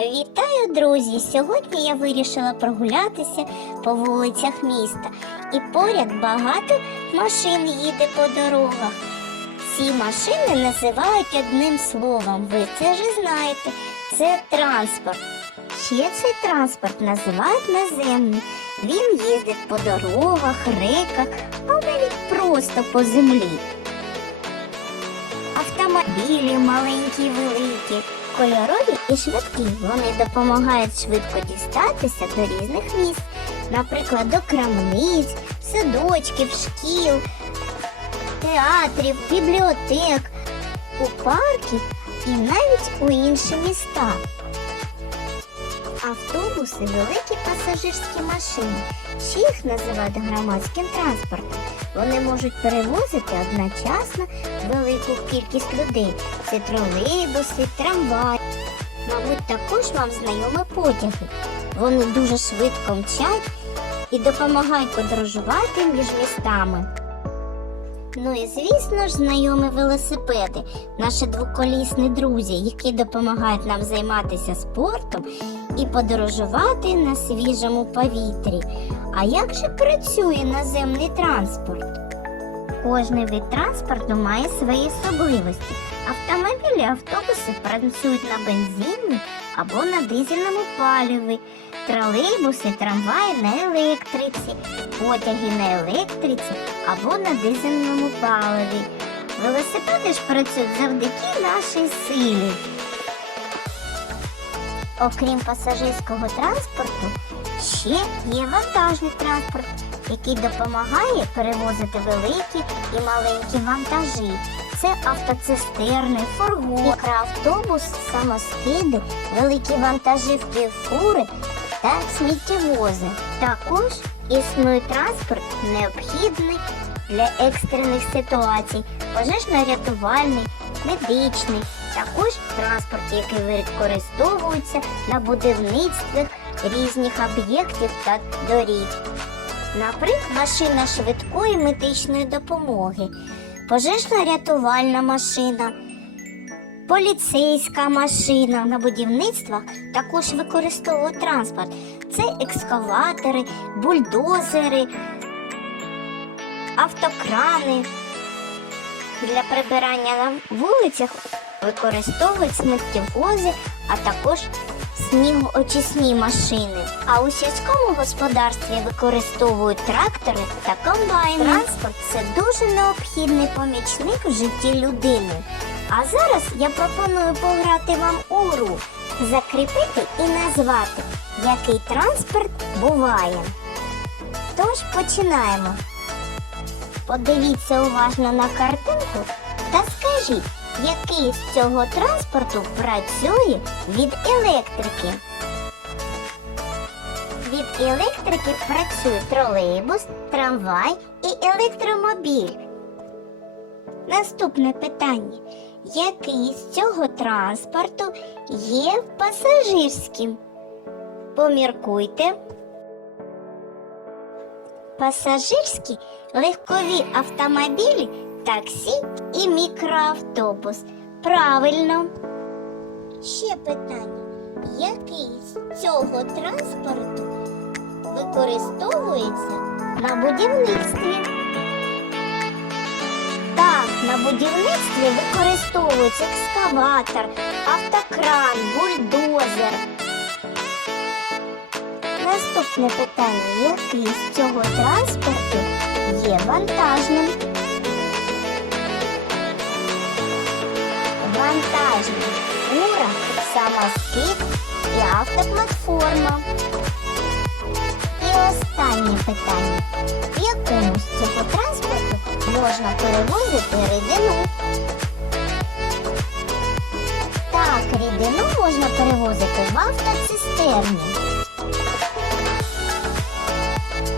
Вітаю, друзі! Сьогодні я вирішила прогулятися по вулицях міста. І поряд багато машин їде по дорогах. Ці машини називають одним словом. Ви це вже знаєте. Це транспорт. Ще цей транспорт називають наземний. Він їздить по дорогах, реках, а навіть просто по землі. Автомобілі маленькі, великі, кольорові і швидкі. Вони допомагають швидко дістатися до різних місць, наприклад, до крамниць, садочків, шкіл, театрів, бібліотек, у парків і навіть у інші міста. Автобуси великі пасажирські машини. Ще їх називають громадським транспортом. Вони можуть перевозити одночасно велику кількість людей. Це тролейбуси, трамваї. Мабуть, також вам знайомі потяги. Вони дуже швидко мчать і допомагають подорожувати між містами. Ну і звісно ж знайомі велосипеди, наші двоколісні друзі, які допомагають нам займатися спортом і подорожувати на свіжому повітрі. А як же працює наземний транспорт? Кожний вид транспорту має свої особливості. Автомобілі, автобуси працюють на бензині або на дизельному паливі, тролейбуси, трамваї на електриці, потяги на електриці або на дизельному паливі. Велосипеди ж працюють завдяки нашій силі. Окрім пасажирського транспорту, ще є вантажний транспорт, який допомагає перевозити великі і маленькі вантажі. Це автоцистерни, фургон, мікроавтобус, самоскиди, великі вантажівки, фури та сміттєвози. Також існує транспорт необхідний для екстрених ситуацій, пожежно-рятувальний, медичний, також транспорт, який використовується на будівництвах різних об'єктів та доріг. Наприклад, машина швидкої медичної допомоги, пожежно-рятувальна машина, поліцейська машина на будівництвах також використовують транспорт. Це екскаватори, бульдозери, автокрани. Для прибирання на вулицях використовують сміттєвози, а також снігоочисні машини. А у сільському господарстві використовують трактори та комбайни. Транспорт це дуже необхідний помічник в житті людини. А зараз я пропоную пограти вам у гру, закріпити і назвати, який транспорт буває. Тож починаємо. Подивіться уважно на картинку скажіть, який з цього транспорту працює від електрики. Від електрики працює тролейбус, трамвай і електромобіль. Наступне питання. Який з цього транспорту є пасажирським? Поміркуйте. Пасажирські легкові автомобілі, таксі і мікроавтобус. Правильно. Ще питання. Який з цього транспорту використовується на будівництві? Так, на будівництві використовується екскаватор, автокран, бульдозер. Наступне питання. Який з цього транспорту є вантажним? Вантажний фура, самоскид і автоплатформа. І останнє питання. В якому з цього транспорту можна перевозити рідину? Так, рідину можна перевозити в автоцистерні.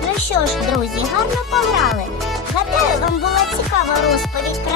Ну що ж, друзі, гарно пограли. Гадаю, вам була цікава розповідь.